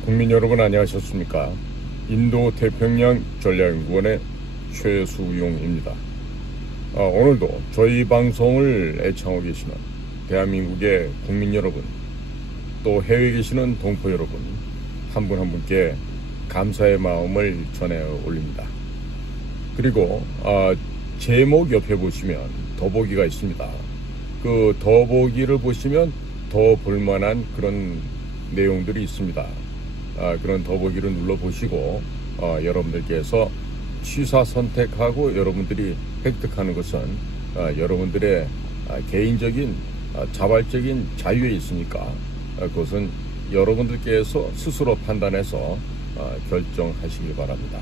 국민 여러분 안녕하셨습니까? 인도 태평양 전략연구원의 최수용입니다. 오늘도 저희 방송을 애청하고 계시는 대한민국의 국민 여러분, 또 해외에 계시는 동포 여러분, 한 분 한 분께 감사의 마음을 전해 올립니다. 그리고 제목 옆에 보시면 더보기가 있습니다. 그 더보기를 보시면 더 볼만한 그런 내용들이 있습니다. 그런 더보기를 눌러보시고 여러분들께서 취사 선택하고 여러분들이 획득하는 것은 여러분들의 개인적인 자발적인 자유에 있으니까 그것은 여러분들께서 스스로 판단해서 결정하시길 바랍니다.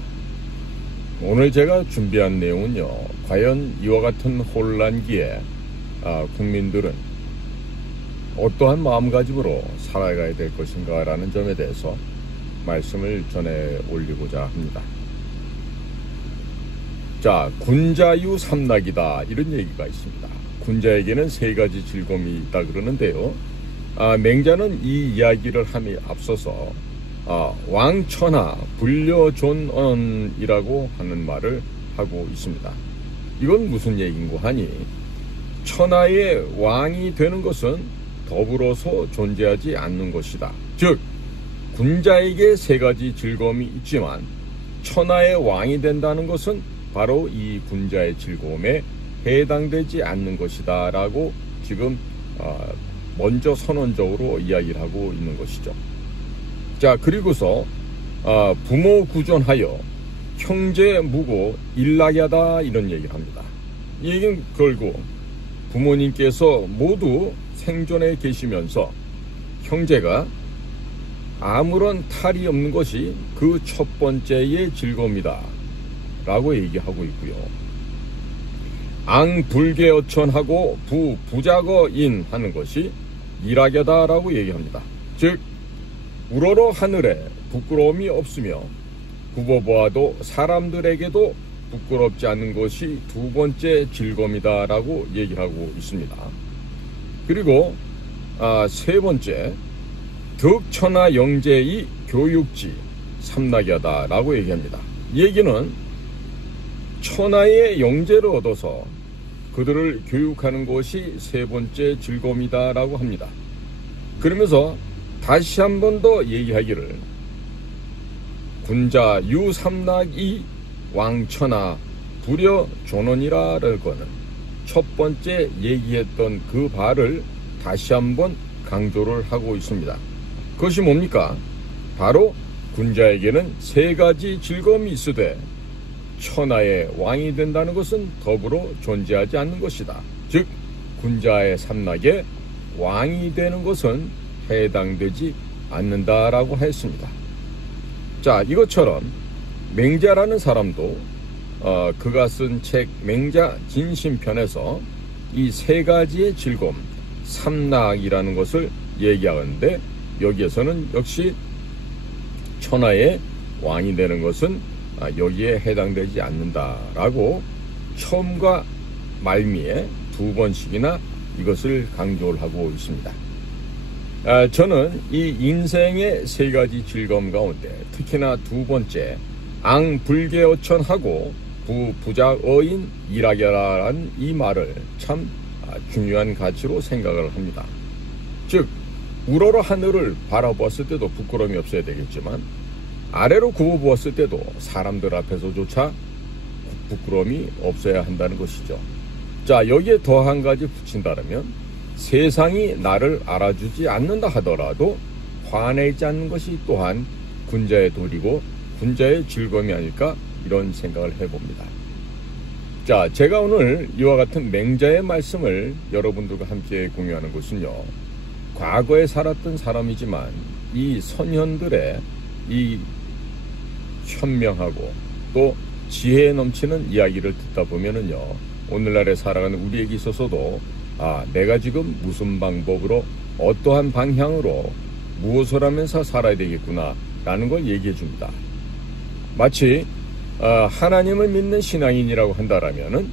오늘 제가 준비한 내용은요, 과연 이와 같은 혼란기에 국민들은 어떠한 마음가짐으로 살아가야 될 것인가 라는 점에 대해서 말씀을 전해 올리고자 합니다. 자, 군자유 삼락이다 이런 얘기가 있습니다. 군자에게는 세 가지 즐거움이 있다 그러는데요, 맹자는 이 이야기를 함에 앞서서 왕천하 불려존언이라고 하는 말을 하고 있습니다. 이건 무슨 얘기인고 하니, 천하의 왕이 되는 것은 더불어서 존재하지 않는 것이다. 즉, 군자에게 세 가지 즐거움이 있지만 천하의 왕이 된다는 것은 바로 이 군자의 즐거움에 해당되지 않는 것이다 라고 지금 먼저 선언적으로 이야기를 하고 있는 것이죠. 자, 그리고서 부모 구존하여 형제 무고 일락야다 이런 얘기를 합니다. 이 얘기는 결국 부모님께서 모두 생존해 계시면서 형제가 아무런 탈이 없는 것이 그 첫 번째의 즐거움이다 라고 얘기하고 있고요. 앙불개어천하고 부부작어인 하는 것이 일학야다 라고 얘기합니다. 즉, 우러러 하늘에 부끄러움이 없으며 굽어보아도 사람들에게도 부끄럽지 않는 것이 두 번째 즐거움이다 라고 얘기하고 있습니다. 그리고 세 번째, 덕천하 영재의 교육지 삼락야다 라고 얘기합니다. 이 얘기는 천하의 영재를 얻어서 그들을 교육하는 것이 세 번째 즐거움이다 라고 합니다. 그러면서 다시 한 번 더 얘기하기를, 군자 유삼락이 왕천하 불여존언이라는 거는 첫 번째 얘기했던 그 바를 다시 한번 강조를 하고 있습니다. 그것이 뭡니까? 바로 군자에게는 세 가지 즐거움이 있으되 천하의 왕이 된다는 것은 더불어 존재하지 않는 것이다. 즉, 군자의 삼락에 왕이 되는 것은 해당되지 않는다라고 했습니다. 자, 이것처럼 맹자라는 사람도 그가 쓴 책 맹자 진심편에서 이 세 가지의 즐거움, 삼락이라는 것을 얘기하는데, 여기에서는 역시 천하의 왕이 되는 것은 여기에 해당되지 않는다라고 처음과 말미에 두 번씩이나 이것을 강조를 하고 있습니다. 저는 이 인생의 세 가지 즐거움 가운데 특히나 두 번째, 앙불개어천하고 부부작어인 일학야라는 이 말을 참 중요한 가치로 생각을 합니다. 즉, 우러러 하늘을 바라보았을 때도 부끄러움이 없어야 되겠지만 아래로 굽어보았을 때도 사람들 앞에서조차 부끄러움이 없어야 한다는 것이죠. 자, 여기에 더 한 가지 붙인다면, 세상이 나를 알아주지 않는다 하더라도 화내지 않는 것이 또한 군자의 도리고 군자의 즐거움이 아닐까, 이런 생각을 해봅니다. 자, 제가 오늘 이와 같은 맹자의 말씀을 여러분들과 함께 공유하는 것은요, 과거에 살았던 사람이지만 이 선현들의 이 현명하고 또 지혜 넘치는 이야기를 듣다 보면은요, 오늘날에 살아가는 우리에게 있어서도 내가 지금 무슨 방법으로 어떠한 방향으로 무엇을 하면서 살아야 되겠구나 라는 걸 얘기해 줍니다. 마치 하나님을 믿는 신앙인이라고 한다라면은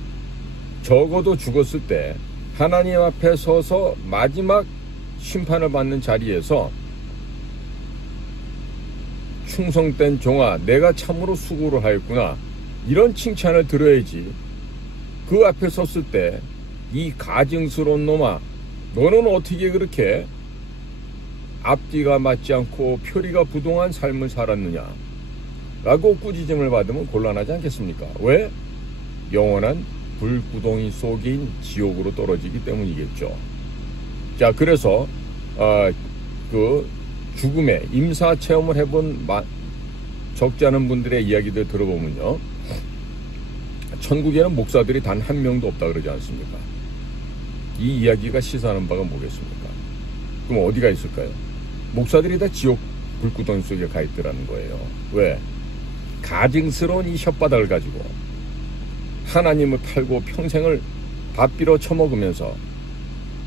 적어도 죽었을 때 하나님 앞에 서서 마지막 심판을 받는 자리에서 충성된 종아, 내가 참으로 수고를 하였구나. 이런 칭찬을 들어야지. 그 앞에 섰을 때 이 가증스러운 놈아, 너는 어떻게 그렇게 앞뒤가 맞지 않고 표리가 부동한 삶을 살았느냐 라고 꾸짖음을 받으면 곤란하지 않겠습니까? 왜? 영원한 불구덩이 속인 지옥으로 떨어지기 때문이겠죠. 자, 그래서 그 죽음의 임사 체험을 해본 적지 않은 분들의 이야기들 들어보면요, 천국에는 목사들이 단 한 명도 없다 그러지 않습니까? 이 이야기가 시사하는 바가 뭐겠습니까? 그럼 어디가 있을까요? 목사들이 다 지옥 불구덩이 속에 가 있더라는 거예요. 왜? 가증스러운 이 혓바닥을 가지고 하나님을 팔고 평생을 밥비로 처먹으면서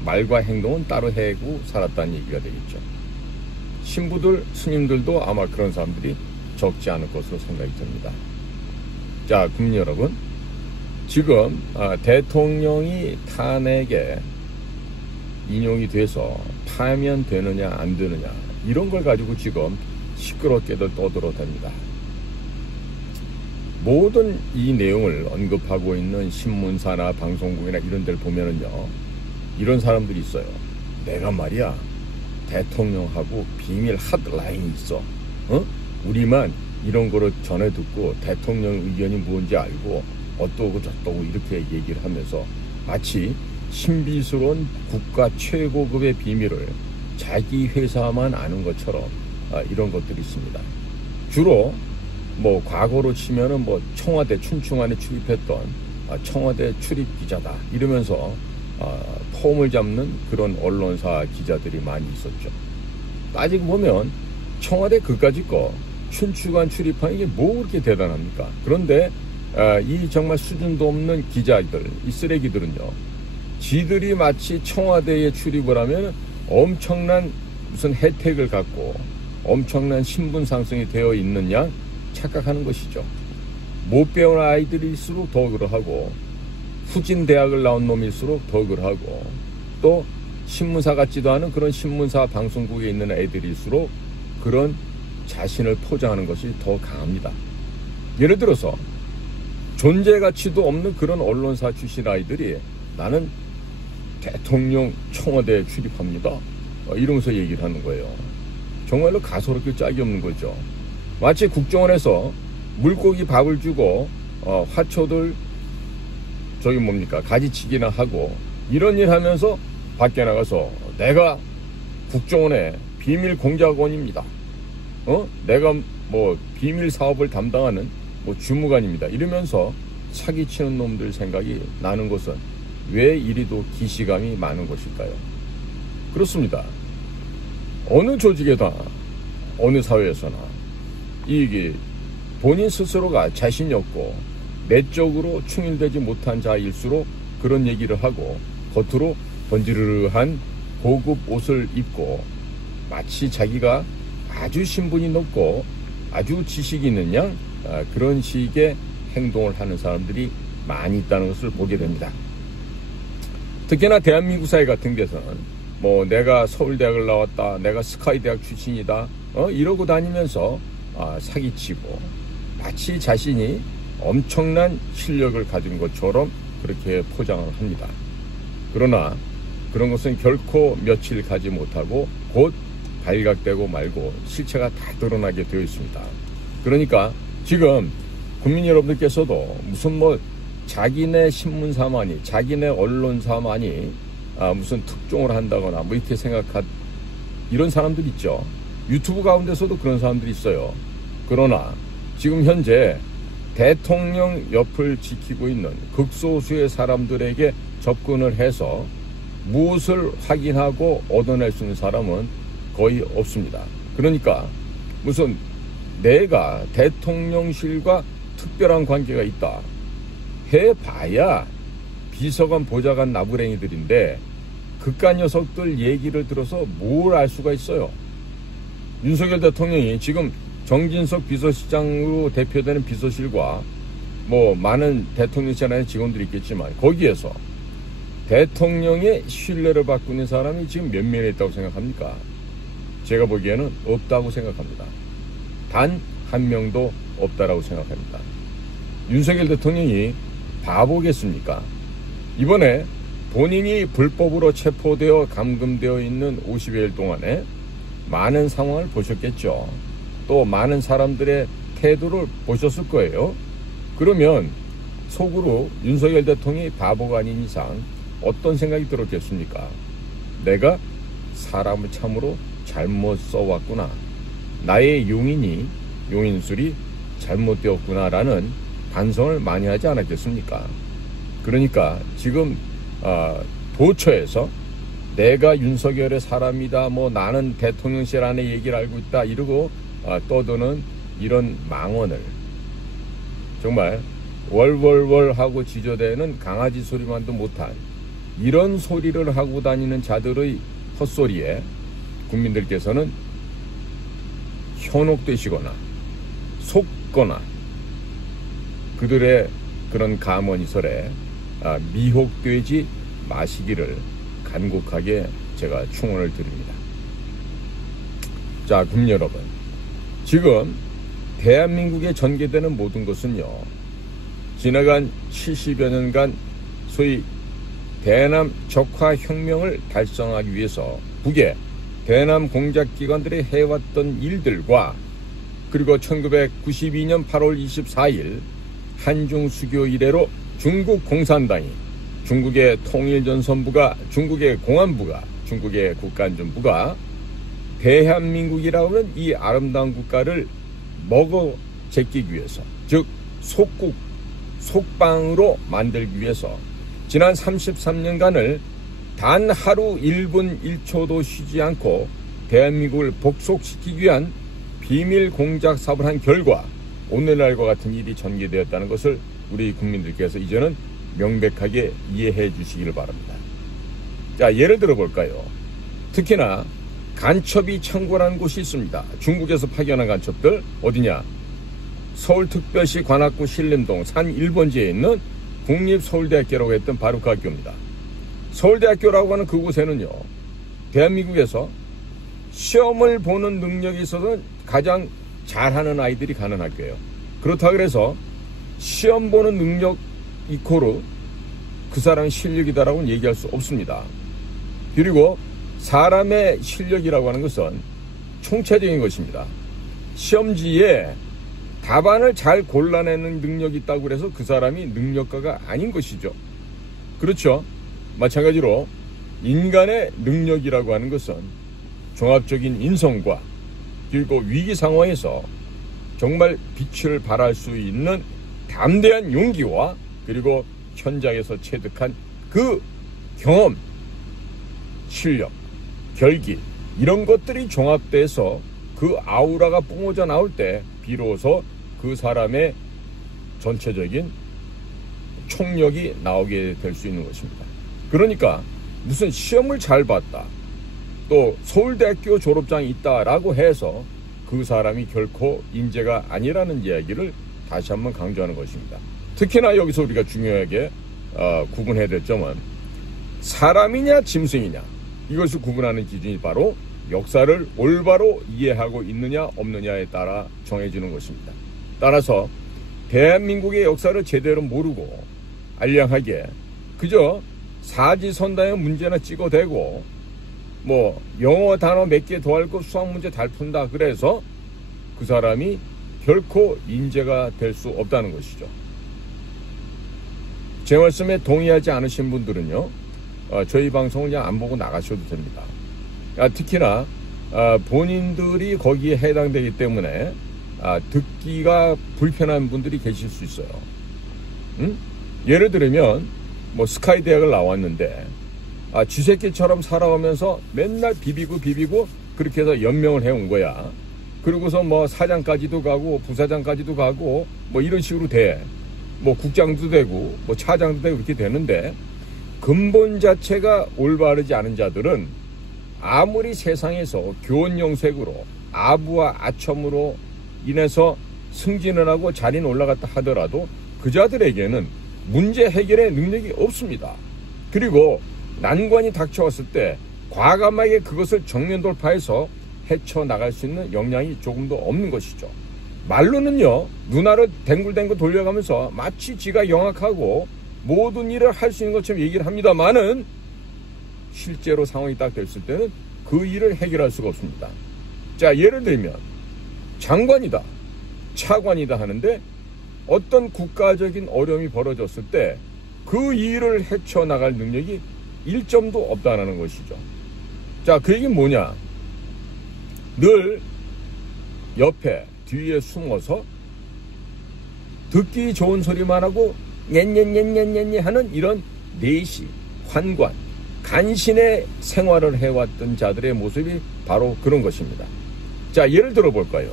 말과 행동은 따로 해고 살았다는 얘기가 되겠죠. 신부들, 스님들도 아마 그런 사람들이 적지 않을 것으로 생각이 듭니다. 자, 국민 여러분, 지금 대통령이 탄핵에 인용이 돼서 파면되느냐 안 되느냐 이런 걸 가지고 지금 시끄럽게들 떠들어댑니다. 모든 이 내용을 언급하고 있는 신문사나 방송국이나 이런 데를 보면은요, 이런 사람들이 있어요. 내가 말이야 대통령하고 비밀 핫라인이 있어. 우리만 이런 거를 전해 듣고 대통령 의견이 뭔지 알고 어떠고 저떠고 이렇게 얘기를 하면서 마치 신비스러운 국가 최고급의 비밀을 자기 회사만 아는 것처럼 이런 것들이 있습니다. 주로 뭐 과거로 치면은 뭐 청와대 춘추관에 출입했던 청와대 출입 기자다 이러면서 폼을 잡는 그런 언론사 기자들이 많이 있었죠. 따지고 보면 청와대 그까짓 거 춘추관 출입하는 게 뭐 그렇게 대단합니까? 그런데 이 정말 수준도 없는 기자들, 이 쓰레기들은요, 지들이 마치 청와대에 출입을 하면 엄청난 무슨 혜택을 갖고 엄청난 신분 상승이 되어 있는 양 착각하는 것이죠. 못 배운 아이들일수록 더 그러하고 후진 대학을 나온 놈일수록 더 그러하고 또 신문사 같지도 않은 그런 신문사 방송국에 있는 애들일수록 그런 자신을 포장하는 것이 더 강합니다. 예를 들어서 존재 가치도 없는 그런 언론사 출신 아이들이 나는 대통령 청와대에 출입합니다 이러면서 얘기를 하는 거예요. 정말로 가소롭게 짝이 없는 거죠. 마치 국정원에서 물고기 밥을 주고 화초들 저기 뭡니까 가지치기나 하고 이런 일 하면서 밖에 나가서 내가 국정원의 비밀 공작원입니다. 내가 뭐 비밀 사업을 담당하는 뭐 주무관입니다. 이러면서 사기치는 놈들 생각이 나는 것은 왜 이리도 기시감이 많은 것일까요? 그렇습니다. 어느 조직에다 어느 사회에서나 이게 본인 스스로가 자신이 없고 내적으로 충실되지 못한 자일수록 그런 얘기를 하고 겉으로 번지르르한 고급 옷을 입고 마치 자기가 아주 신분이 높고 아주 지식이 있는 양 그런 식의 행동을 하는 사람들이 많이 있다는 것을 보게 됩니다. 특히나 대한민국 사회 같은 데서는 뭐 내가 서울대학을 나왔다, 내가 스카이대학 출신이다 이러고 다니면서 사기치고 마치 자신이 엄청난 실력을 가진 것처럼 그렇게 포장을 합니다. 그러나 그런 것은 결코 며칠 가지 못하고 곧 발각되고 말고 실체가 다 드러나게 되어 있습니다. 그러니까 지금 국민 여러분들께서도 무슨 뭐 자기네 신문사만이 자기네 언론사만이 무슨 특종을 한다거나 뭐 이렇게 생각한 이런 사람들 있죠. 유튜브 가운데서도 그런 사람들이 있어요. 그러나 지금 현재 대통령 옆을 지키고 있는 극소수의 사람들에게 접근을 해서 무엇을 확인하고 얻어낼 수 있는 사람은 거의 없습니다. 그러니까 무슨 내가 대통령실과 특별한 관계가 있다 해봐야 비서관 보좌관 나부랭이들인데 그깟 녀석들 얘기를 들어서 뭘 알 수가 있어요. 윤석열 대통령이 지금 정진석 비서실장으로 대표되는 비서실과 뭐 많은 대통령실 안에 직원들이 있겠지만 거기에서 대통령의 신뢰를 받고 있는 사람이 지금 몇 명이 있다고 생각합니까? 제가 보기에는 없다고 생각합니다. 단 한 명도 없다라고 생각합니다. 윤석열 대통령이 바보겠습니까? 이번에 본인이 불법으로 체포되어 감금되어 있는 50여일 동안에 많은 상황을 보셨겠죠. 또 많은 사람들의 태도를 보셨을 거예요. 그러면 속으로 윤석열 대통령이 바보가 아닌 이상 어떤 생각이 들었겠습니까? 내가 사람을 참으로 잘못 써왔구나. 나의 용인술이 잘못되었구나라는 반성을 많이 하지 않았겠습니까? 그러니까 지금 도처에서 내가 윤석열의 사람이다, 뭐 나는 대통령실 안에 얘기를 알고 있다 이러고 떠드는 이런 망언을 정말 월월월 하고 지저대는 강아지 소리만도 못한 이런 소리를 하고 다니는 자들의 헛소리에 국민들께서는 현혹되시거나 속거나 그들의 그런 감언이설에 미혹되지 마시기를 간곡하게 제가 충원을 드립니다. 자, 국민 여러분, 지금 대한민국에 전개되는 모든 것은요, 지나간 70여 년간 소위 대남 적화혁명을 달성하기 위해서 북의 대남 공작기관들이 해왔던 일들과 그리고 1992년 8월 24일 한중수교 이래로 중국 공산당이 중국의 통일전선부가, 중국의 공안부가, 중국의 국가안전부가 대한민국이라고 하는 이 아름다운 국가를 먹어 제끼기 위해서, 즉 속국, 속방으로 만들기 위해서 지난 33년간을 단 하루 1분 1초도 쉬지 않고 대한민국을 복속시키기 위한 비밀 공작 사업을 한 결과 오늘날과 같은 일이 전개되었다는 것을 우리 국민들께서 이제는 명백하게 이해해 주시기를 바랍니다. 자, 예를 들어 볼까요? 특히나 간첩이 창궐하는 곳이 있습니다. 중국에서 파견한 간첩들 어디냐? 서울특별시 관악구 신림동 산 1번지에 있는 국립서울대학교라고 했던 바로 그 학교입니다. 서울대학교라고 하는 그곳에는요, 대한민국에서 시험을 보는 능력에 있어서는 가장 잘하는 아이들이 가는 학교예요. 그렇다 그래서 시험 보는 능력 이코르 그 사람의 실력이다라고는 얘기할 수 없습니다. 그리고 사람의 실력이라고 하는 것은 총체적인 것입니다. 시험지에 답안을 잘 골라내는 능력이 있다고 해서 그 사람이 능력가가 아닌 것이죠. 그렇죠? 마찬가지로 인간의 능력이라고 하는 것은 종합적인 인성과 그리고 위기 상황에서 정말 빛을 발할 수 있는 담대한 용기와 그리고 현장에서 체득한 그 경험, 실력, 결기 이런 것들이 종합돼서 그 아우라가 뿜어져 나올 때 비로소 그 사람의 전체적인 총력이 나오게 될 수 있는 것입니다. 그러니까 무슨 시험을 잘 봤다, 또 서울대학교 졸업장이 있다라고 해서 그 사람이 결코 인재가 아니라는 이야기를 다시 한번 강조하는 것입니다. 특히나 여기서 우리가 중요하게 구분해야 될 점은 사람이냐 짐승이냐, 이것을 구분하는 기준이 바로 역사를 올바로 이해하고 있느냐 없느냐에 따라 정해지는 것입니다. 따라서 대한민국의 역사를 제대로 모르고 알량하게 그저 사지선다의 문제나 찍어대고 뭐 영어 단어 몇 개 더 알고 수학 문제 잘 푼다 그래서 그 사람이 결코 인재가 될 수 없다는 것이죠. 제 말씀에 동의하지 않으신 분들은요, 저희 방송을 그냥 안 보고 나가셔도 됩니다. 특히나 본인들이 거기에 해당되기 때문에 듣기가 불편한 분들이 계실 수 있어요. 예를 들면 뭐 스카이 대학을 나왔는데 쥐새끼처럼 살아오면서 맨날 비비고 그렇게 해서 연명을 해온 거야. 그러고서 뭐 사장까지도 가고 부사장까지도 가고 뭐 이런 식으로 돼. 뭐 국장도 되고 뭐 차장도 되고 이렇게 되는데 근본 자체가 올바르지 않은 자들은 아무리 세상에서 교원영색으로 아부와 아첨으로 인해서 승진을 하고 자리는 올라갔다 하더라도 그 자들에게는 문제 해결의 능력이 없습니다. 그리고 난관이 닥쳐왔을 때 과감하게 그것을 정면 돌파해서 헤쳐나갈 수 있는 역량이 조금도 없는 것이죠. 말로는요, 눈알을 댕글댕글 돌려가면서 마치 지가 영악하고 모든 일을 할 수 있는 것처럼 얘기를 합니다만은 실제로 상황이 딱 됐을 때는 그 일을 해결할 수가 없습니다. 자, 예를 들면 장관이다, 차관이다 하는데 어떤 국가적인 어려움이 벌어졌을 때 그 일을 헤쳐나갈 능력이 1점도 없다는 것이죠. 자, 그 얘기는 뭐냐? 늘 옆에 뒤에 숨어서 듣기 좋은 소리만 하고 녜녜녜녜녜 하는 이런 내시, 환관, 간신의 생활을 해왔던 자들의 모습이 바로 그런 것입니다. 자, 예를 들어볼까요?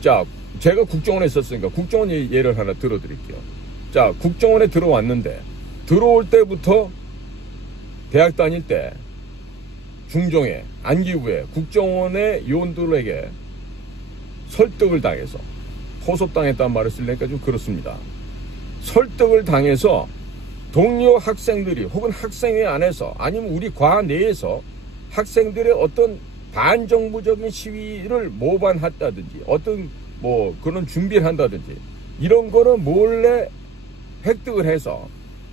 자, 제가 국정원에 있었으니까 국정원 예를 하나 들어드릴게요. 자, 국정원에 들어왔는데 들어올 때부터 대학 다닐 때 중종에, 안기부에 국정원의 요원들에게 설득을 당해서, 포섭당했다는 말을 쓰려니까 좀 그렇습니다. 설득을 당해서 동료 학생들이 혹은 학생회 안에서 아니면 우리 과 내에서 학생들의 어떤 반정부적인 시위를 모반했다든지 어떤 뭐 그런 준비를 한다든지 이런 거는 몰래 획득을 해서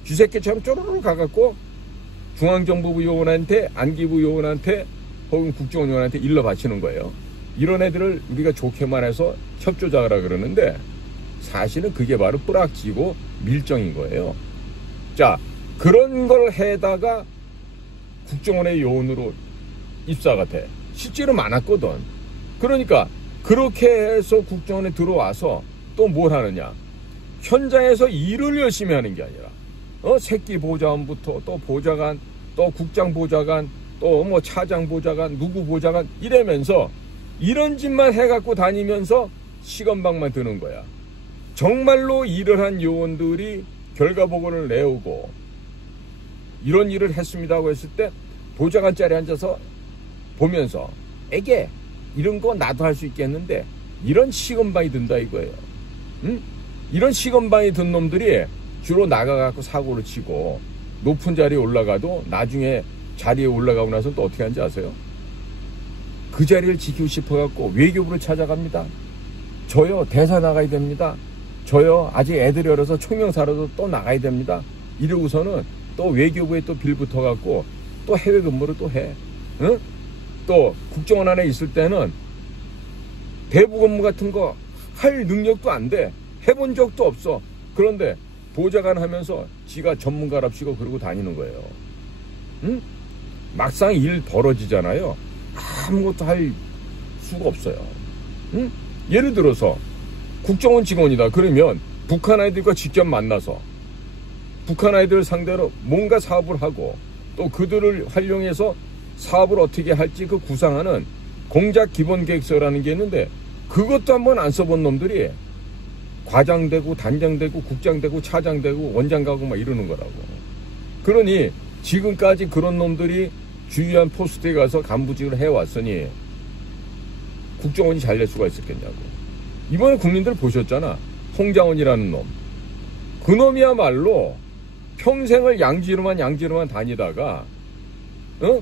쥐새끼처럼 쪼르르 가갖고 중앙정보부 요원한테, 안기부 요원한테 혹은 국정원 요원한테 일러 바치는 거예요. 이런 애들을 우리가 좋게 말해서 협조자라 그러는데 사실은 그게 바로 뿌락지고 밀정인 거예요. 자, 그런 걸 해다가 국정원의 요원으로 입사가 돼. 실제로 많았거든. 그러니까 그렇게 해서 국정원에 들어와서 또 뭘 하느냐? 현장에서 일을 열심히 하는 게 아니라 새끼 보좌관부터 또 보좌관, 또 국장 보좌관, 또 뭐 차장 보좌관, 누구 보좌관 이러면서 이런 짓만 해갖고 다니면서 시건방만 드는 거야. 정말로 일을 한 요원들이 결과보고를 내오고 이런 일을 했습니다고 했을 때 보좌관 자리에 앉아서 보면서 에게 이런 거 나도 할 수 있겠는데 이런 시건방이 든다 이거예요. 응? 이런 시건방이 든 놈들이 주로 나가갖고 사고를 치고 높은 자리에 올라가도 나중에 자리에 올라가고 나서 또 어떻게 하는지 아세요? 그 자리를 지키고 싶어갖고 외교부를 찾아갑니다. 저요 대사 나가야 됩니다. 저요 아직 애들이 어려서 총명사라도 또 나가야 됩니다. 이러고서는 또 외교부에 또 빌 붙어갖고 또 해외 근무를 또 해. 응? 또 국정원 안에 있을 때는 대부 근무 같은 거 할 능력도 안 돼. 해본 적도 없어. 그런데 보좌관 하면서 지가 전문가랍시고 그러고 다니는 거예요. 응? 막상 일 벌어지잖아요. 아무것도 할 수가 없어요. 응? 예를 들어서 국정원 직원이다. 그러면 북한 아이들과 직접 만나서 북한 아이들 상대로 뭔가 사업을 하고 또 그들을 활용해서 사업을 어떻게 할지 그 구상하는 공작 기본 계획서라는 게 있는데 그것도 한번 안 써본 놈들이 과장되고 단장되고 국장되고 차장되고 원장가고 막 이러는 거라고. 그러니 지금까지 그런 놈들이 주요한 포스트에 가서 간부직을 해왔으니 국정원이 잘 될 수가 있었겠냐고. 이번에 국민들 보셨잖아. 홍장원이라는 놈. 그 놈이야말로 평생을 양지로만 다니다가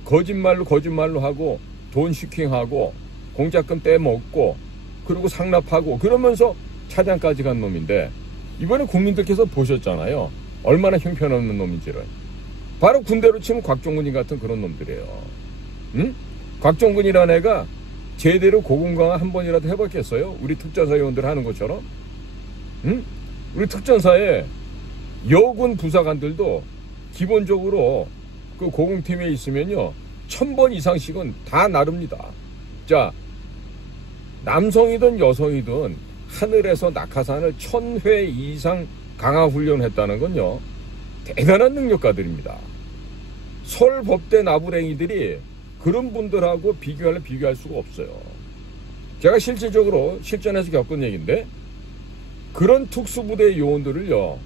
거짓말로 하고 돈 슈킹하고 공작금 떼먹고 그리고 상납하고 그러면서 차장까지 간 놈인데 이번에 국민들께서 보셨잖아요. 얼마나 형편없는 놈인지를. 바로 군대로 치면 곽종근이 같은 그런 놈들이에요. 응? 곽종근이라는 애가 제대로 고군강화 한 번이라도 해봤겠어요? 우리 특전사 요원들 하는 것처럼? 응? 우리 특전사에 여군 부사관들도 기본적으로 그 고궁팀에 있으면요 1000번 이상씩은 다 나릅니다. 자, 남성이든 여성이든 하늘에서 낙하산을 1000회 이상 강화 훈련했다는 건요 대단한 능력가들입니다. 설법대 나부랭이들이 그런 분들하고 비교할 수가 없어요. 제가 실질적으로 실전에서 겪은 얘기인데 그런 특수부대 요원들을요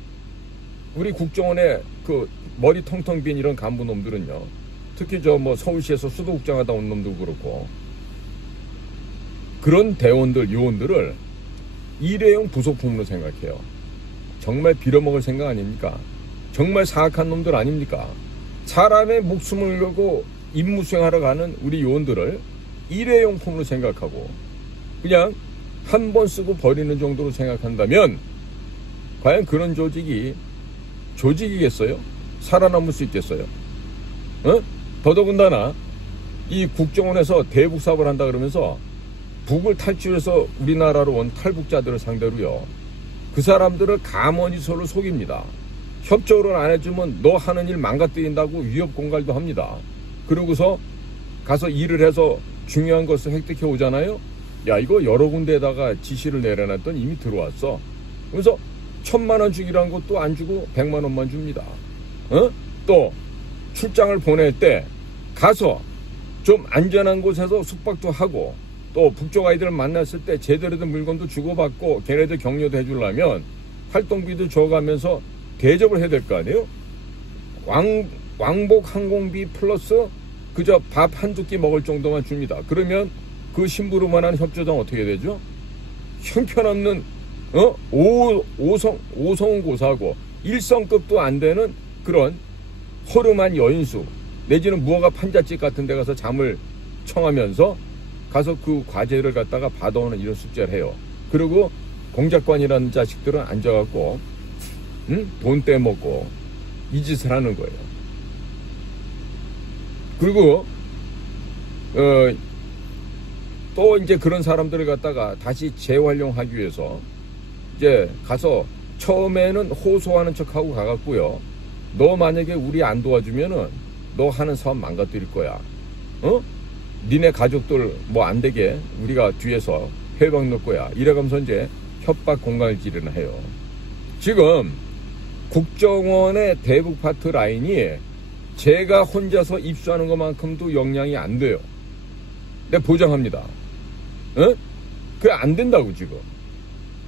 우리 국정원의 그 머리 텅텅 빈 이런 간부놈들은요 특히 저 뭐 서울시에서 수도국장 하다 온 놈도 그렇고 그런 대원들 요원들을 일회용 부속품으로 생각해요. 정말 빌어먹을 생각 아닙니까? 정말 사악한 놈들 아닙니까? 사람의 목숨을 걸고 임무 수행하러 가는 우리 요원들을 일회용품으로 생각하고 그냥 한 번 쓰고 버리는 정도로 생각한다면 과연 그런 조직이 조직이겠어요? 살아남을 수 있겠어요? 더더군다나 이 국정원에서 대북 사업을 한다 그러면서 북을 탈출해서 우리나라로 온 탈북자들을 상대로요, 그 사람들을 가만히 서로 속입니다. 협조를 안 해주면 너 하는 일 망가뜨린다고 위협 공갈도 합니다. 그러고서 가서 일을 해서 중요한 것을 획득해 오잖아요. 야, 이거 여러 군데에다가 지시를 내려놨더니 이미 들어왔어. 그래서 1,000만 원 주기란 것도 안 주고 100만 원만 줍니다. 또 출장을 보낼 때 가서 좀 안전한 곳에서 숙박도 하고 또 북쪽 아이들을 만났을 때 제대로 된 물건도 주고받고 걔네들 격려도 해주려면 활동비도 줘가면서 대접을 해야 될 거 아니에요? 왕복 항공비 플러스 그저 밥 한두 끼 먹을 정도만 줍니다. 그러면 그 심부름만한 협조장 어떻게 되죠? 형편없는 5성 고사고 1성급도 안 되는 그런 허름한 여인수 내지는 무허가 판잣집 같은 데 가서 잠을 청하면서 가서 그 과제를 갖다가 받아오는 이런 숙제를 해요. 그리고 공작관이라는 자식들은 앉아갖고 돈 떼먹고 이 짓을 하는 거예요. 그리고 또 이제 그런 사람들을 갖다가 다시 재활용하기 위해서 이제 가서 처음에는 호소하는 척하고 가갖고요, 너 만약에 우리 안 도와주면은 너 하는 사업 망가뜨릴 거야. 니네 가족들 뭐 안 되게 우리가 뒤에서 해방 넣을 거야. 이래가면서 이제 협박 공갈질을 해요. 지금 국정원의 대북 파트 라인이 제가 혼자서 입수하는 것만큼도 역량이 안 돼요. 내가 보장합니다. 그게 안 된다고 지금.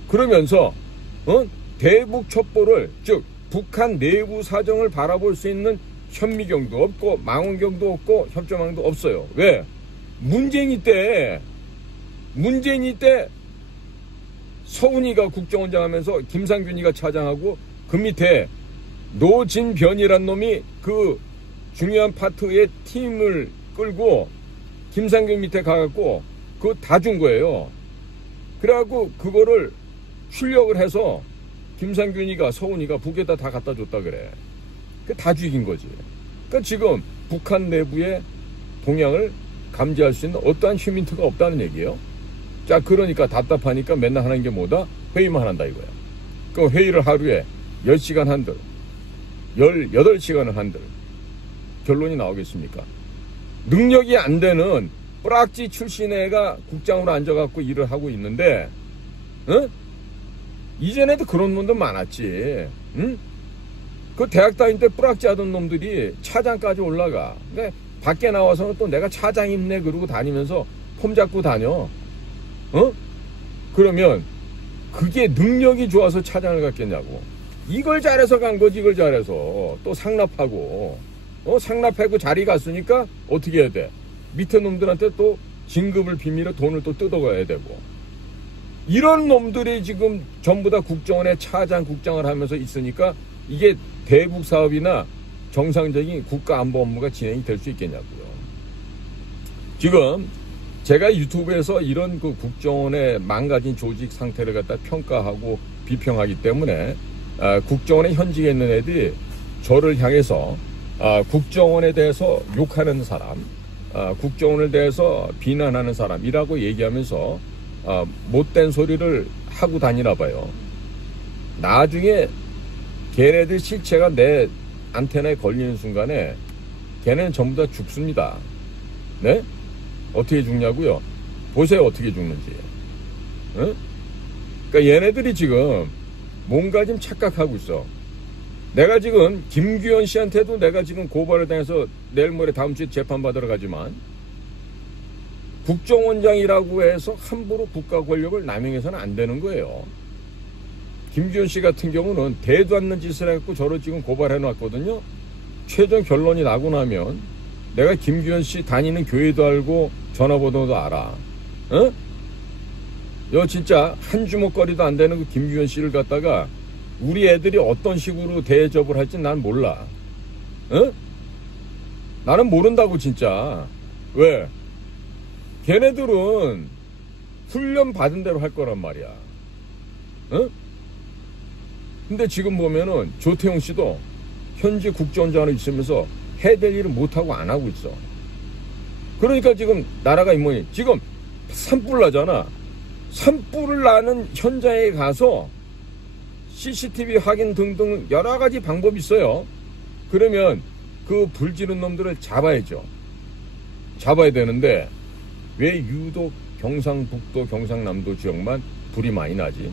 그러면서 대북 첩보를, 즉 북한 내부 사정을 바라볼 수 있는 현미경도 없고 망원경도 없고 협조망도 없어요. 왜? 문재인이 때 서훈이가 국정원장 하면서 김상균이가 차장하고 그 밑에 노진변이란 놈이 그 중요한 파트의 팀을 끌고 김상균 밑에 가갖고 그거 다 준 거예요. 그래갖고 그거를 출력을 해서 김상균이가 서훈이가 북에다 다 갖다 줬다 그래. 그 다 죽인 거지. 그러니까 지금 북한 내부의 동향을 감지할 수 있는 어떠한 휴민트가 없다는 얘기예요. 자, 그러니까 답답하니까 맨날 하는 게 뭐다? 회의만 한다 이거야. 그 회의를 하루에 10시간 한들 18시간을 한들 결론이 나오겠습니까? 능력이 안 되는 뿌락지 출신 애가 국장으로 앉아갖고 일을 하고 있는데, 이전에도 그런 놈들 많았지. 그 대학 다닐 때 뿌락지 하던 놈들이 차장까지 올라가. 근데 밖에 나와서는 또 내가 차장 입네 그러고 다니면서 폼 잡고 다녀. 그러면 그게 능력이 좋아서 차장을 갔겠냐고. 이걸 잘해서 간 거지. 이걸 잘해서 또 상납하고 상납하고 자리 갔으니까 어떻게 해야 돼? 밑에 놈들한테 또 진급을 비밀로 돈을 또 뜯어가야 되고. 이런 놈들이 지금 전부 다 국정원의 차장 국장을 하면서 있으니까 이게 대북 사업이나 정상적인 국가 안보 업무가 진행이 될 수 있겠냐고요. 지금 제가 유튜브에서 이런 그 국정원의 망가진 조직 상태를 갖다 평가하고 비평하기 때문에 국정원에 현직에 있는 애들이 저를 향해서 국정원에 대해서 욕하는 사람, 국정원에 대해서 비난하는 사람이라고 얘기하면서 못된 소리를 하고 다니나 봐요. 나중에 걔네들 실체가 내 안테나에 걸리는 순간에 걔네는 전부 다 죽습니다. 네? 어떻게 죽냐고요? 보세요, 어떻게 죽는지. 그러니까 얘네들이 지금 뭔가 좀 착각하고 있어. 내가 지금 김규현 씨한테도 내가 지금 고발을 당해서 내일 모레 다음 주에 재판받으러 가지만 국정원장이라고 해서 함부로 국가 권력을 남용해서는 안 되는 거예요. 김규현 씨 같은 경우는 대도 않는 짓을 해갖고 저를 지금 고발해놨거든요. 최종 결론이 나고 나면 내가 김규현 씨 다니는 교회도 알고 전화번호도 알아. 여 진짜 한 주먹거리도 안 되는 그 김규현 씨를 갖다가 우리 애들이 어떤 식으로 대접을 할지 난 몰라. 나는 모른다고 진짜. 왜? 걔네들은 훈련 받은 대로 할 거란 말이야. 어? 근데 지금 보면은 조태용 씨도 현재 국정원장으로 있으면서 해야 될 일을 못하고 안 하고 있어. 그러니까 지금 나라가 이모니 지금 산불 나잖아. 산불을 나는 현장에 가서 CCTV 확인 등등 여러 가지 방법이 있어요. 그러면 그 불 지른 놈들을 잡아야죠. 잡아야 되는데 왜 유독 경상북도, 경상남도 지역만 불이 많이 나지?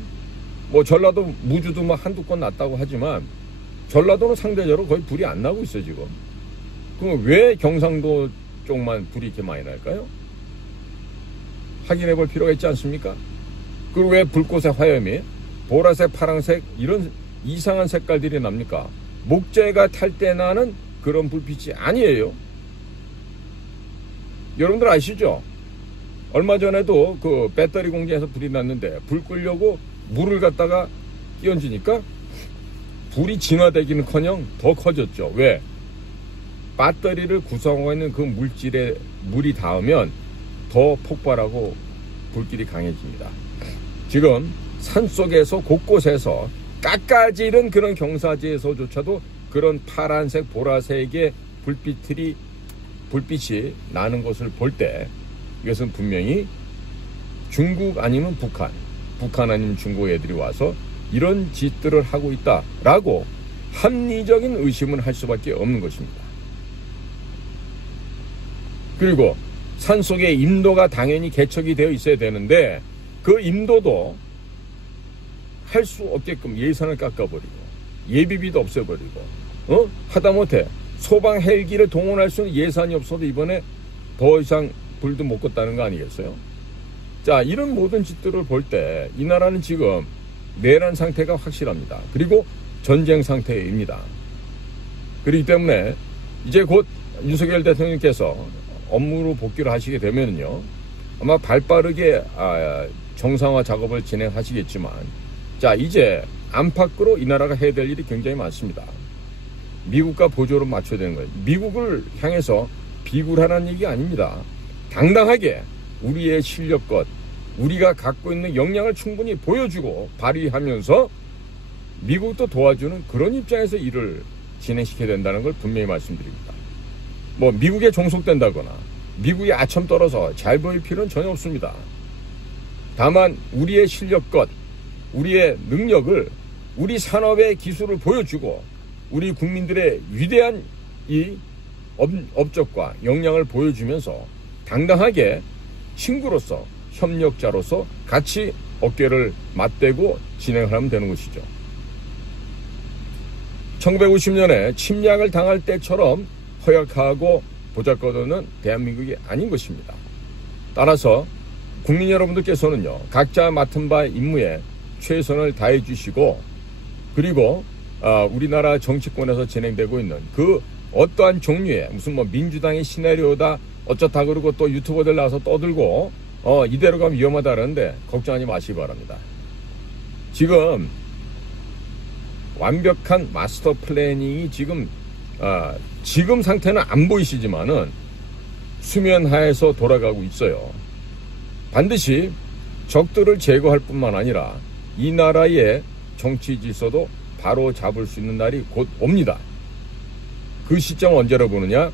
뭐 전라도, 무주도 뭐 한두 건 났다고 하지만 전라도는 상대적으로 거의 불이 안 나고 있어 지금. 그럼 왜 경상도 쪽만 불이 이렇게 많이 날까요? 확인해 볼 필요가 있지 않습니까? 그리고 왜 불꽃의 화염이 보라색, 파란색 이런 이상한 색깔들이 납니까? 목재가 탈 때 나는 그런 불빛이 아니에요. 여러분들 아시죠? 얼마 전에도 그 배터리 공장에서 불이 났는데 불 끄려고 물을 갖다가 끼얹으니까 불이 진화되기는커녕 더 커졌죠. 왜? 배터리를 구성하고 있는 그 물질에 물이 닿으면 더 폭발하고 불길이 강해집니다. 지금 산속에서 곳곳에서 깎아지른 그런 경사지에서조차도 그런 파란색, 보라색의 불빛이 나는 것을 볼 때 이것은 분명히 중국 아니면 북한 아니면 중국 애들이 와서 이런 짓들을 하고 있다라고 합리적인 의심을 할 수밖에 없는 것입니다. 그리고 산속에 임도가 당연히 개척이 되어 있어야 되는데 그 임도도 할 수 없게끔 예산을 깎아버리고 예비비도 없애버리고 하다못해 소방 헬기를 동원할 수 있는 예산이 없어도 이번에 더 이상 불도 못 껐다는 거 아니겠어요? 자, 이런 모든 짓들을 볼 때 이 나라는 지금 내란 상태가 확실합니다. 그리고 전쟁 상태입니다. 그렇기 때문에 이제 곧 윤석열 대통령께서 업무로 복귀를 하시게 되면요 아마 발빠르게 정상화 작업을 진행하시겠지만 자 이제 안팎으로 이 나라가 해야 될 일이 굉장히 많습니다. 미국과 보조를 맞춰야 되는 거예요. 미국을 향해서 비굴하라는 얘기 아닙니다. 당당하게 우리의 실력껏 우리가 갖고 있는 역량을 충분히 보여주고 발휘하면서 미국도 도와주는 그런 입장에서 일을 진행시켜야 된다는 걸 분명히 말씀드립니다. 뭐 미국에 종속된다거나 미국이 아첨 떨어서 잘 보일 필요는 전혀 없습니다. 다만 우리의 실력껏 우리의 능력을 우리 산업의 기술을 보여주고 우리 국민들의 위대한 이 업적과 역량을 보여주면서 당당하게 친구로서 협력자로서 같이 어깨를 맞대고 진행하면 되는 것이죠. 1950년에 침략을 당할 때처럼 허약하고 보잘것없는 대한민국이 아닌 것입니다. 따라서 국민 여러분들께서는요 각자 맡은 바 임무에 최선을 다해 주시고 그리고 우리나라 정치권에서 진행되고 있는 그 어떠한 종류의 무슨 뭐 민주당의 시나리오다 어쩌다 그러고 또 유튜버들 나와서 떠들고 이대로 가면 위험하다는데 걱정하지 마시기 바랍니다. 지금 완벽한 마스터 플래닝이 지금 상태는 안 보이시지만은 수면 하에서 돌아가고 있어요. 반드시 적들을 제거할 뿐만 아니라 이 나라의 정치 질서도 바로 잡을 수 있는 날이 곧 옵니다. 그 시점 언제로 보느냐?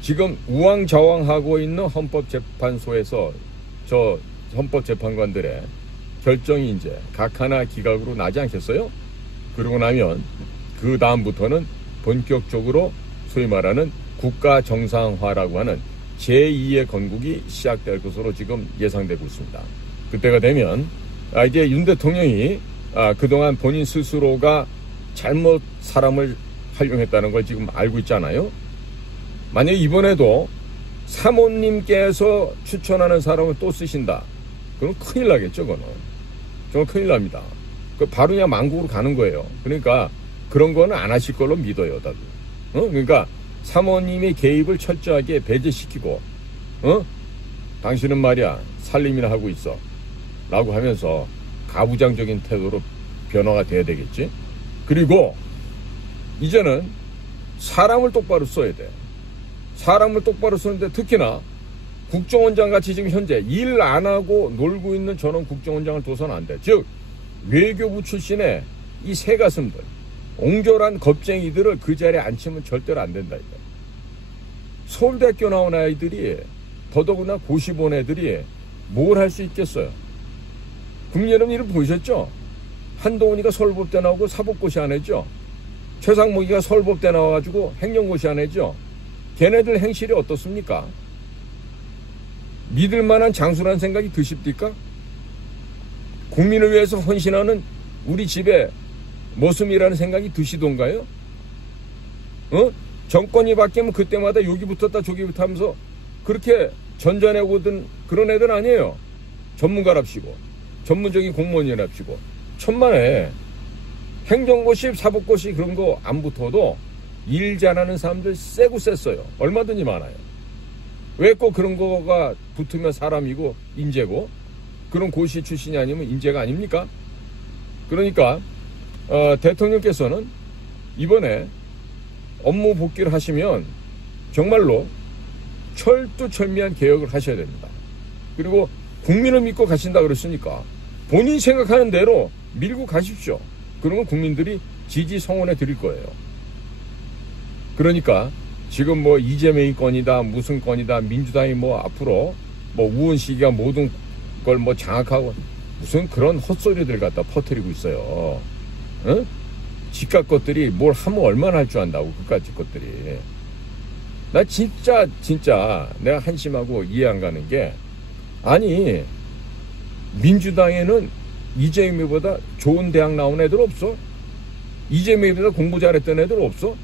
지금 우왕좌왕하고 있는 헌법재판소에서 저 헌법재판관들의 결정이 이제 각하나 기각으로 나지 않겠어요? 그러고 나면 그 다음부터는 본격적으로 소위 말하는 국가 정상화라고 하는 제2의 건국이 시작될 것으로 지금 예상되고 있습니다. 그때가 되면 이제 윤 대통령이 그동안 본인 스스로가 잘못 사람을 활용했다는 걸 지금 알고 있잖아요. 만약에 이번에도 사모님께서 추천하는 사람을 또 쓰신다. 그럼 큰일 나겠죠, 그거는. 정말 큰일 납니다. 바로 그냥 망국으로 가는 거예요. 그러니까 그런 거는 안 하실 걸로 믿어요, 다들. 그러니까 사모님의 개입을 철저하게 배제시키고, 당신은 말이야, 살림이나 하고 있어. 라고 하면서 가부장적인 태도로 변화가 돼야 되겠지. 그리고 이제는 사람을 똑바로 써야 돼. 사람을 똑바로 쓰는데 특히나 국정원장 같이 지금 현재 일 안 하고 놀고 있는 저런 국정원장을 둬서는 안 돼. 즉 외교부 출신의 이 새가슴들, 옹졸한 겁쟁이들을 그 자리에 앉히면 절대로 안 된다. 이거. 서울대학교 나온 아이들이, 더더구나 고시 본 애들이 뭘 할 수 있겠어요? 국민 여러분 이름 보셨죠? 한동훈이가 서울법대 나오고 사법고시 안 했죠? 최상목이가 서울법대 나와가지고 행정고시 안 했죠? 걔네들 행실이 어떻습니까? 믿을 만한 장수라는 생각이 드십니까? 국민을 위해서 헌신하는 우리 집의 모습이라는 생각이 드시던가요? 정권이 바뀌면 그때마다 여기 붙었다 저기 붙었다 하면서 그렇게 전전해오던 그런 애들 아니에요. 전문가랍시고 전문적인 공무원이랍시고 천만에 행정고시 사법고시 그런 거 안 붙어도 일 잘하는 사람들 세고 셌어요. 얼마든지 많아요. 왜 꼭 그런 거가 붙으면 사람이고 인재고 그런 고시 출신이 아니면 인재가 아닙니까? 그러니까 대통령께서는 이번에 업무 복귀를 하시면 정말로 철두철미한 개혁을 하셔야 됩니다. 그리고 국민을 믿고 가신다 그랬으니까 본인이 생각하는 대로 밀고 가십시오. 그러면 국민들이 지지 성원해 드릴 거예요. 그러니까 지금 뭐 이재명이 건이다 무슨 건이다 민주당이 뭐 앞으로 뭐 우원식이가 모든 걸 뭐 장악하고 무슨 그런 헛소리들 갖다 퍼뜨리고 있어요. 응? 지각 것들이 뭘 하면 얼마나 할 줄 안다고 그까짓 것들이. 나 진짜 내가 한심하고 이해 안 가는 게 아니 민주당에는 이재명보다 좋은 대학 나온 애들 없어? 이재명보다 공부 잘했던 애들 없어?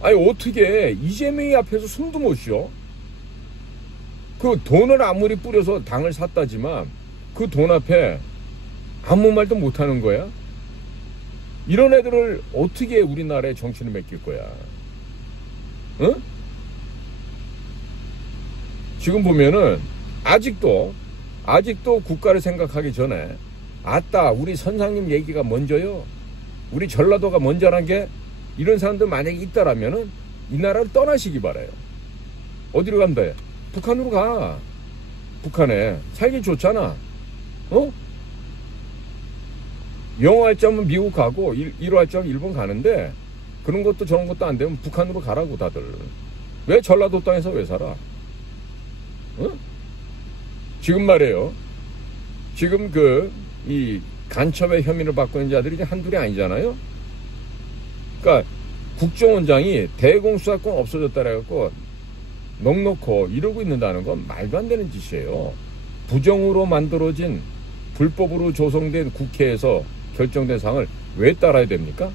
아니 어떻게 이재명이 앞에서 숨도 못 쉬어? 그 돈을 아무리 뿌려서 당을 샀다지만 그 돈 앞에 아무 말도 못하는 거야? 이런 애들을 어떻게 우리나라의 정치를 맡길 거야? 응? 지금 보면은 아직도 국가를 생각하기 전에 아따 우리 선상님 얘기가 먼저요. 우리 전라도가 먼저란 게 이런 사람들 만약에 있다라면은 이 나라를 떠나시기 바라요. 어디로 간다 해? 북한으로 가. 북한에 살기 좋잖아. 영어 할 점은 미국 가고 일어 할 점은 일본 가는데 그런 것도 저런 것도 안 되면 북한으로 가라고 다들. 왜 전라도 땅에서 왜 살아? 지금 말이에요. 지금 이 간첩의 혐의를 받고 있는 자들이 이제 한둘이 아니잖아요. 그러니까 국정원장이 대공수사권 없어졌다 그래갖고 넉넉히 이러고 있는다는 건 말도 안 되는 짓이에요. 부정으로 만들어진 불법으로 조성된 국회에서 결정된 사항을 왜 따라야 됩니까?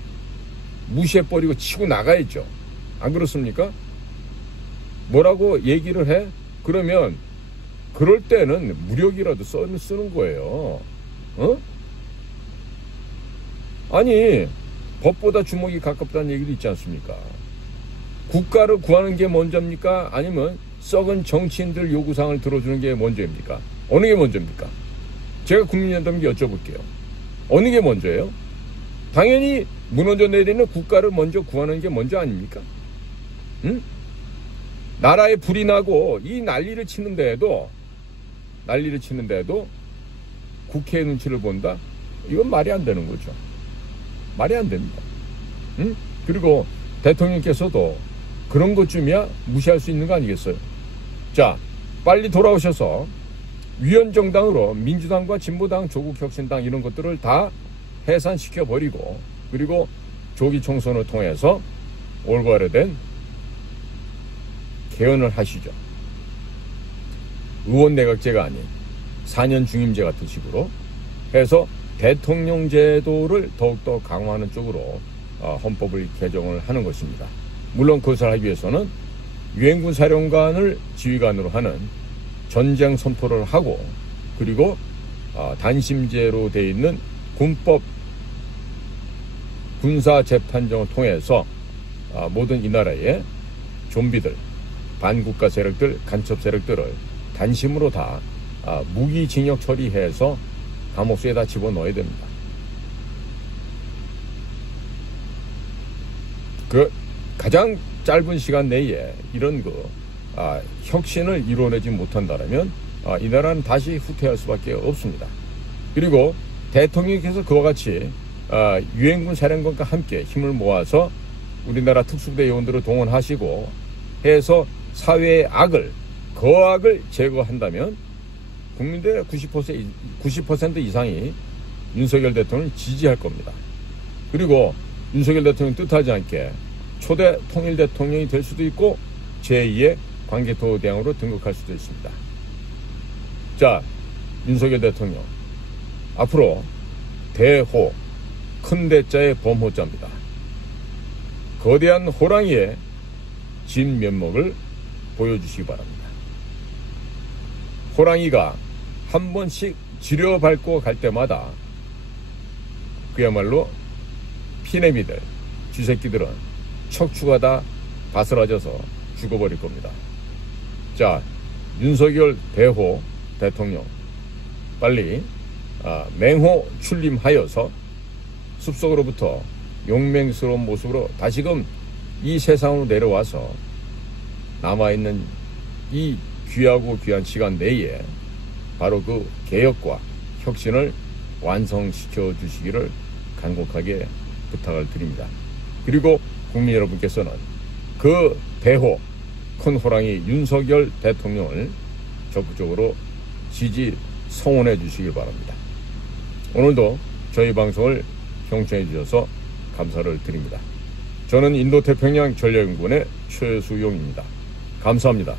무시해버리고 치고 나가야죠. 안 그렇습니까? 뭐라고 얘기를 해? 그러면 그럴 때는 무력이라도 쓰는 거예요. 아니 법보다 주먹이 가깝다는 얘기도 있지 않습니까? 국가를 구하는 게 먼저입니까? 아니면 썩은 정치인들 요구사항을 들어주는 게 먼저입니까? 어느 게 먼저입니까? 제가 국민연합에 여쭤볼게요. 어느 게 먼저예요? 당연히 무너져 내리는 국가를 먼저 구하는 게 먼저 아닙니까? 응? 나라에 불이 나고 이 난리를 치는데도 국회의 눈치를 본다? 이건 말이 안 되는 거죠. 말이 안 됩니다. 응? 그리고 대통령께서도 그런 것쯤이야 무시할 수 있는 거 아니겠어요? 자, 빨리 돌아오셔서 위원정당으로 민주당과 진보당, 조국혁신당 이런 것들을 다 해산시켜버리고 그리고 조기 총선을 통해서 올바르된 개헌을 하시죠. 의원내각제가 아닌 4년 중임제 같은 식으로 해서 대통령 제도를 더욱더 강화하는 쪽으로 헌법을 개정을 하는 것입니다. 물론 그것을 하기 위해서는 유엔군 사령관을 지휘관으로 하는 전쟁 선포를 하고 그리고 단심제로 되어 있는 군법 군사재판정을 통해서 모든 이 나라의 좀비들, 반국가 세력들, 간첩 세력들을 단심으로 다 무기징역 처리해서 감옥수에다 집어넣어야 됩니다. 그 가장 짧은 시간 내에 이런 혁신을 이뤄내지 못한다면 이 나라는 다시 후퇴할 수밖에 없습니다. 그리고 대통령께서 그와 같이 유엔군 사령관과 함께 힘을 모아서 우리나라 특수부대 요원들을 동원하시고 해서 사회의 거악을 제거한다면 국민들의 90% 이상이 윤석열 대통령을 지지할 겁니다. 그리고 윤석열 대통령 뜻하지 않게 초대 통일 대통령이 될 수도 있고 제2의 광개토대왕으로 등극할 수도 있습니다. 자, 윤석열 대통령 앞으로 대호, 큰 대자의 범호자입니다. 거대한 호랑이의 진면목을 보여주시기 바랍니다. 호랑이가 한 번씩 지려밟고 갈 때마다 그야말로 피내미들, 쥐새끼들은 척추가 다 바스라져서 죽어버릴 겁니다. 자, 윤석열 대호 대통령 빨리 맹호 출림하여서 숲속으로부터 용맹스러운 모습으로 다시금 이 세상으로 내려와서 남아있는 이 귀하고 귀한 시간 내에 바로 그 개혁과 혁신을 완성시켜 주시기를 간곡하게 부탁을 드립니다. 그리고 국민 여러분께서는 그 대호, 큰 호랑이 윤석열 대통령을 적극적으로 지지 성원해 주시길 바랍니다. 오늘도 저희 방송을 경청해 주셔서 감사를 드립니다. 저는 인도태평양 전략연구원의 최수용입니다. 감사합니다.